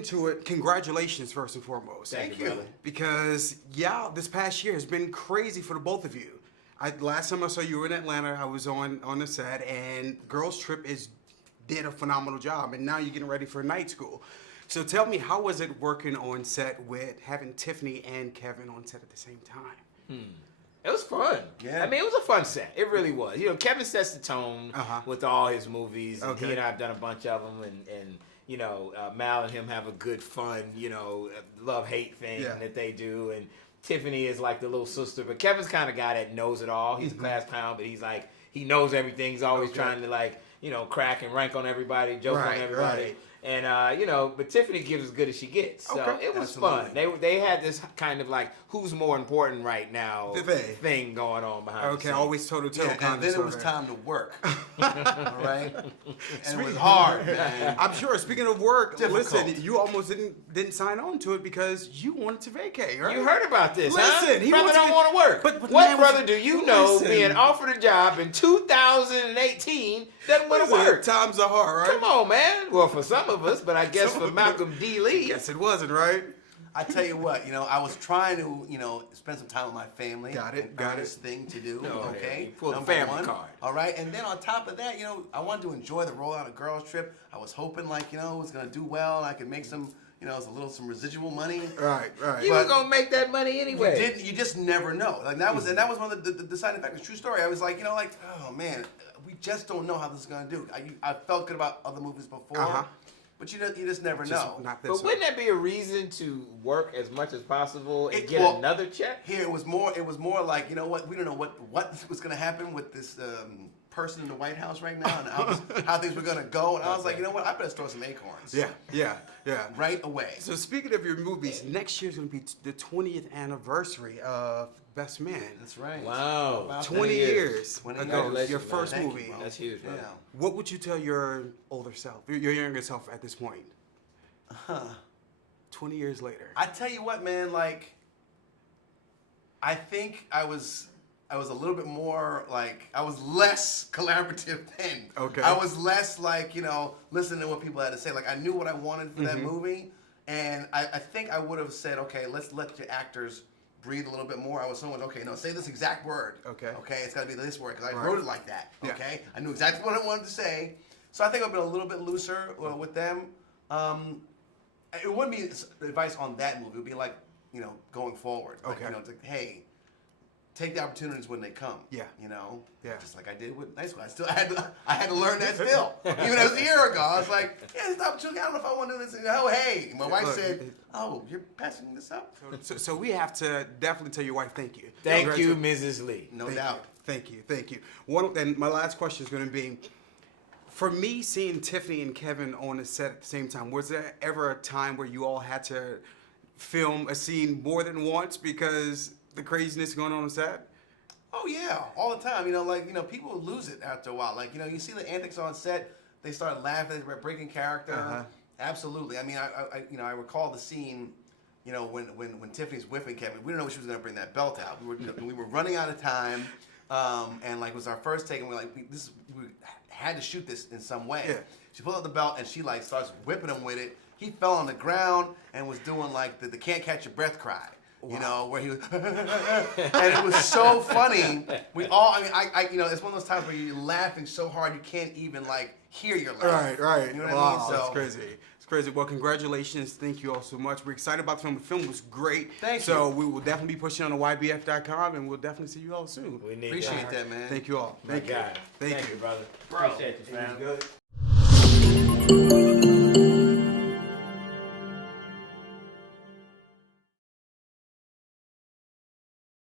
into it, congratulations first and foremost. Thank you, brother. Because this past year has been crazy for the both of you. Last time I saw you were in Atlanta, I was on the set, and Girls Trip did a phenomenal job, and now you're getting ready for night school. So tell me, how was it working on set with having Tiffany and Kevin on set at the same time? It was fun. Yeah. I mean, it was a fun set. It really was. You know, Kevin sets the tone with all his movies. Okay. He and I have done a bunch of them, and you know, Mal and him have a good, fun, you know, love-hate thing that they do. And Tiffany is like the little sister, but Kevin's kind of guy that knows it all. He's a class clown, but he's like, he knows everything. He's always trying to, like, you know, crack and rank on everybody, joke on everybody. Right. And, you know, but Tiffany gives as good as she gets. So it was fun. They had this kind of like, who's more important right now thing going on behind the scenes. Always toe-to-toe. Yeah, and then it was time to work. All right? And it was hard, man. I'm sure. Speaking of work, Difficult. listen, you almost didn't sign on to it because you wanted to vacate, right? You heard about this, Listen, he brother wants don't to- want to work. but what man, brother do you know listen. being offered a job in 2018 doesn't want to work? Times are hard, right? Come on, man. Well, for some of us, but I guess for Malcolm D. Lee. Yes, it wasn't, right? I tell you what, you know, I was trying to, you know, spend some time with my family. Got it. Thing to do, Yeah, okay? you pulled the Number family one. card. All right, and then on top of that, you know, I wanted to enjoy the rollout of Girls Trip. I was hoping, like, you know, it was going to do well, and I could make some, you know, some residual money. Right. You were going to make that money anyway. You just never know. Like, that was one of the deciding factors. True story. I was like, you know, like, oh, man, we just don't know how this is going to do. I felt good about other movies before. But you just never know. But wouldn't that be a reason to work as much as possible and get another check? Here it was more like, you know what, we don't know what was going to happen with this person in the White House right now and how things were going to go. And I was like, you know what, I better throw some acorns. Yeah. Right away. So speaking of your movies, next year's going to be the 20th anniversary of Best Man. That's right. Wow. About 20 years 20 ago, years. your first Thank you, movie. bro. That's huge, man. Yeah. What would you tell your older self, your younger self at this point? 20 years later. I tell you what, man, like, I think I was a little bit more, like, I was less collaborative then. Okay. I was less, like, you know, listening to what people had to say. Like, I knew what I wanted for that movie, and I think I would have said, okay, let's let your actors breathe a little bit more. I was someone, okay, no, say this exact word. Okay. Okay, it's got to be this word, because I wrote it like that. Yeah. Okay? I knew exactly what I wanted to say. So I think I've been a little bit looser with them. It wouldn't be advice on that movie. It would be like, you know, going forward. Like, Okay. you know, it's like, hey, take the opportunities when they come. Yeah. You know? Yeah. Just like I did with Night School. I had to learn that still. Even as a year ago. I was like, yeah, this opportunity, I don't know if I want to do this. And, oh, hey. My wife said, oh, you're passing this up? So we have to definitely tell your wife thank you. Thank you, Mrs. Lee. No doubt. Thank you. And my last question is going to be, for me, seeing Tiffany and Kevin on the set at the same time, was there ever a time where you all had to film a scene more than once because the craziness going on set? Oh, yeah. All the time. You know, like, you know, people lose it after a while. Like, you know, you see the antics on set, they start laughing, they're breaking character. Absolutely. I mean, I recall the scene, you know, when Tiffany's whipping Kevin. We didn't know she was going to bring that belt out. We were running out of time, and like it was our first take, and we had to shoot this in some way. Yeah. She pulled out the belt and she like starts whipping him with it. He fell on the ground and was doing like the can't catch your breath cry. Wow. You know, where he was, and it was so funny. We all, I you know, it's one of those times where you're laughing so hard you can't even like hear your laugh. Right. You know what Wow, I mean? So, that's crazy. It's crazy. Well, congratulations. Thank you all so much. We're excited about the film. The film was great. Thank you. So we will definitely be pushing on the YBF.com, and we'll definitely see you all soon. We need appreciate that, man. Thank you all. Thank you. Thank you. Brother. Bro. Appreciate you, fam. Good.